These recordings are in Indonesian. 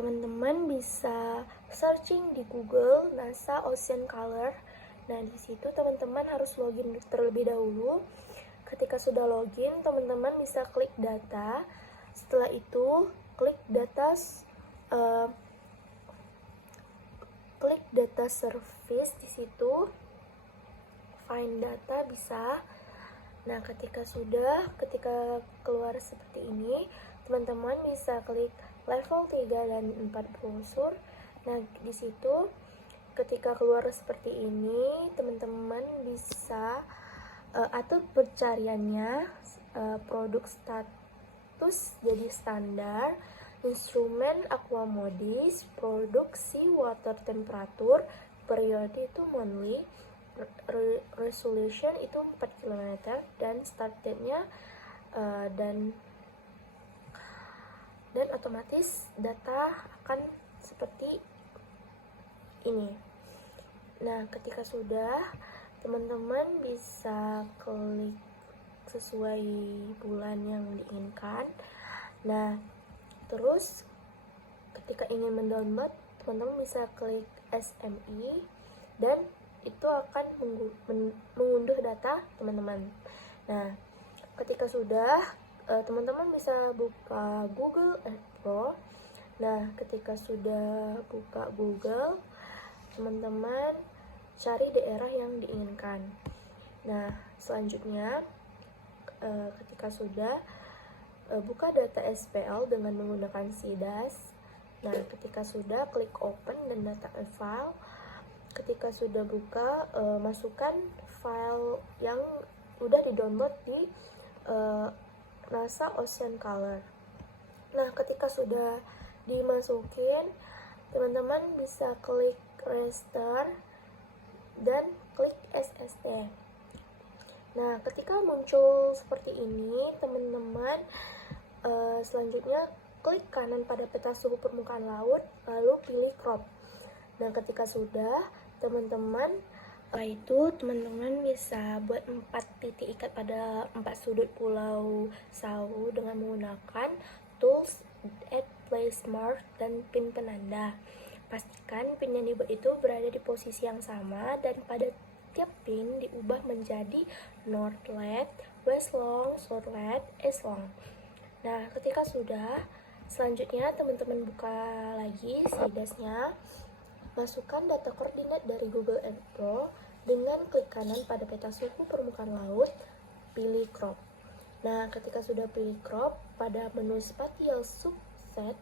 teman-teman bisa searching di Google NASA Ocean Color. Nah, di situ teman-teman harus login terlebih dahulu. Ketika sudah login, teman-teman bisa klik data. Setelah itu, klik data service di situ. Find data bisa. Nah, ketika keluar seperti ini, teman-teman bisa klik level 3 dan 4 brosur. Nah, di situ ketika keluar seperti ini, teman-teman bisa atur pencariannya, produk status jadi standar, instrumen aqua modis, produksi water temperatur, periode itu monthly, resolution itu 4 km, dan start date-nya dan otomatis data akan seperti ini. Nah, ketika sudah, teman-teman bisa klik sesuai bulan yang diinginkan. Nah, terus ketika ingin mendownload, teman-teman bisa klik SMI dan itu akan mengunduh data teman-teman. Nah, ketika sudah, teman-teman bisa buka Google Earth Pro. Nah, ketika sudah buka Google, teman-teman cari daerah yang diinginkan. Nah, selanjutnya ketika sudah buka data SPL dengan menggunakan SIDAS. Nah, ketika sudah, klik open dan data file. Ketika sudah buka, masukkan file yang udah di-download di NASA Ocean Color. Nah, ketika sudah dimasukin, teman-teman bisa klik register dan klik SST. Nah, ketika muncul seperti ini, teman-teman selanjutnya klik kanan pada peta suhu permukaan laut, lalu pilih crop. Nah, ketika sudah, teman-teman bisa buat 4 titik ikat pada 4 sudut pulau Sau dengan menggunakan tools, add place mark, dan pin penanda. Pastikan pin yang dibuat itu berada di posisi yang sama dan pada tiap pin diubah menjadi north let, west long, south let, east long. Nah, ketika sudah, selanjutnya teman-teman buka lagi SIDAS-nya. Masukkan data koordinat dari Google Earth Pro dengan klik kanan pada peta suhu permukaan laut, pilih crop. Nah, ketika sudah pilih crop, pada menu spatial subset,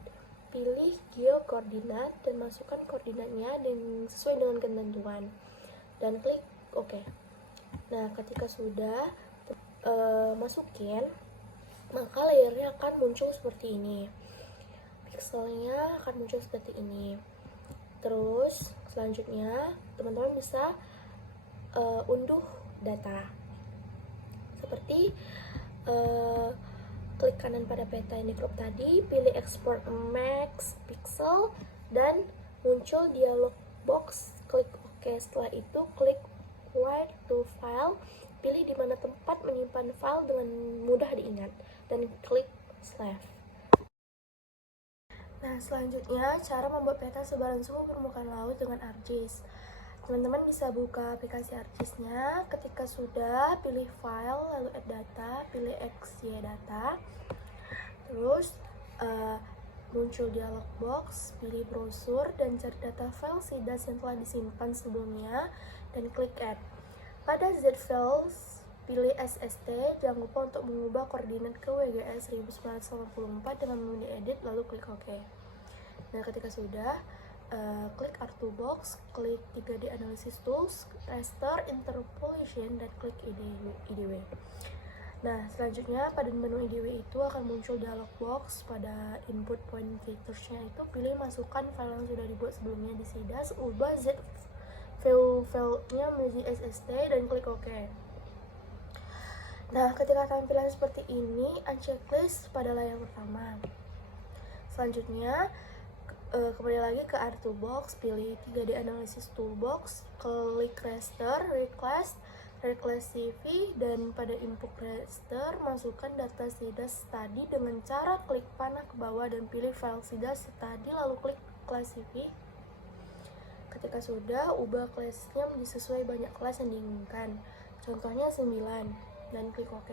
pilih geokoordinat dan masukkan koordinatnya sesuai dengan ketentuan dan klik OK. Nah, ketika sudah masukin, maka layarnya akan muncul seperti ini. Pixelnya akan muncul seperti ini. Terus selanjutnya teman-teman bisa unduh data seperti klik kanan pada peta yang di crop tadi, pilih export max pixel dan muncul dialog box, klik OK. Setelah itu klik where to file, pilih di mana tempat menyimpan file dengan mudah diingat dan klik save. Nah, selanjutnya cara membuat peta sebaran suhu permukaan laut dengan ArcGIS. Teman-teman bisa buka aplikasi ArcGIS-nya. Ketika sudah, pilih file, lalu add data, pilih XY data. Terus muncul dialog box, pilih brosur dan cari data file SIDAS yang telah disimpan sebelumnya dan klik add. Pada Z files, pilih SST, jangan lupa untuk mengubah koordinat ke WGS 1984 dengan memilih edit, lalu klik OK. Nah, ketika sudah, klik R2 box, klik 3D analysis tools, raster, interpolation, dan klik IDW. Nah, selanjutnya pada menu IDW itu akan muncul dialog box. Pada input point features-nya itu pilih masukkan file yang sudah dibuat sebelumnya di SIDAS, ubah Z file-nya menjadi SST dan klik OK. Nah, ketika tampilan seperti ini, unchecklist pada layar pertama. Selanjutnya, kembali lagi ke R2 box, pilih 3D analysis toolbox, klik raster, request, request CV, dan pada input register masukkan data SIDAS tadi dengan cara klik panah ke bawah dan pilih file SIDAS tadi lalu klik kelas CV. Ketika sudah, ubah kelasnya menjadi sesuai banyak kelas yang diinginkan, contohnya 9, dan klik OK.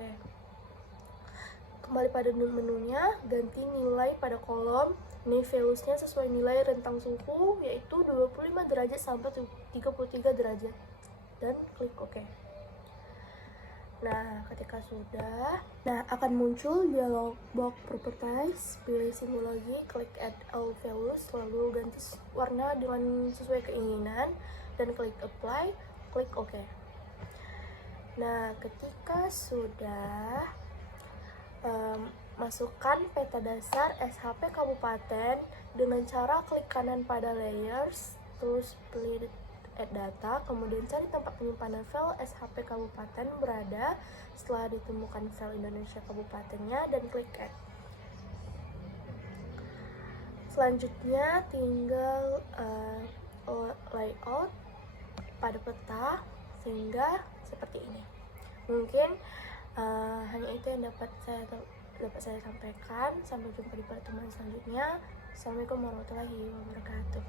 Kembali pada menunya, ganti nilai pada kolom. Ini values-nya sesuai nilai rentang suhu, yaitu 25 derajat sampai 33 derajat, dan klik OK. Nah, ketika sudah, akan muncul dialog box properties. Pilih simbologi, klik add all values, lalu ganti warna dengan sesuai keinginan, dan klik apply, klik OK. Nah, ketika sudah, masukkan peta dasar SHP kabupaten dengan cara klik kanan pada layers, terus pilih add data, kemudian cari tempat penyimpanan file SHP kabupaten berada. Setelah ditemukan file Indonesia kabupatennya, dan klik add. Selanjutnya tinggal layout pada peta sehingga seperti ini. Mungkin hanya itu yang dapat saya sampaikan. Sampai jumpa di pertemuan selanjutnya. Assalamualaikum warahmatullahi wabarakatuh.